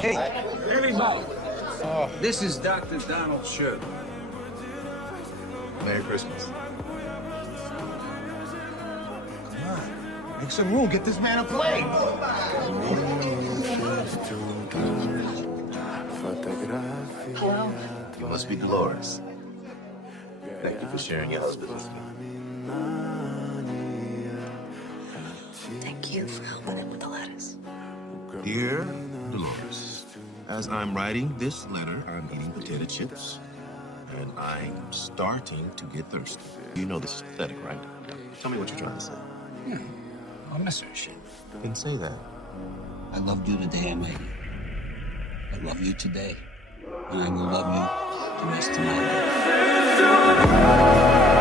Hey, everybody. This is Dr. Donald Sherman. Merry Christmas. Come on, make some room. Get this man a plate. You must be Dolores. Thank you for sharing your husband with me. Thank you for helping him with the lettuce. Dear Dolores, as I'm writing this letter, I'm eating potato chips, and I'm starting to get thirsty. You know this is pathetic, right? Tell me what you're trying to say. I miss her shit. Then say that. I loved you the day I met you. I love you today. And I will love you the rest of my life.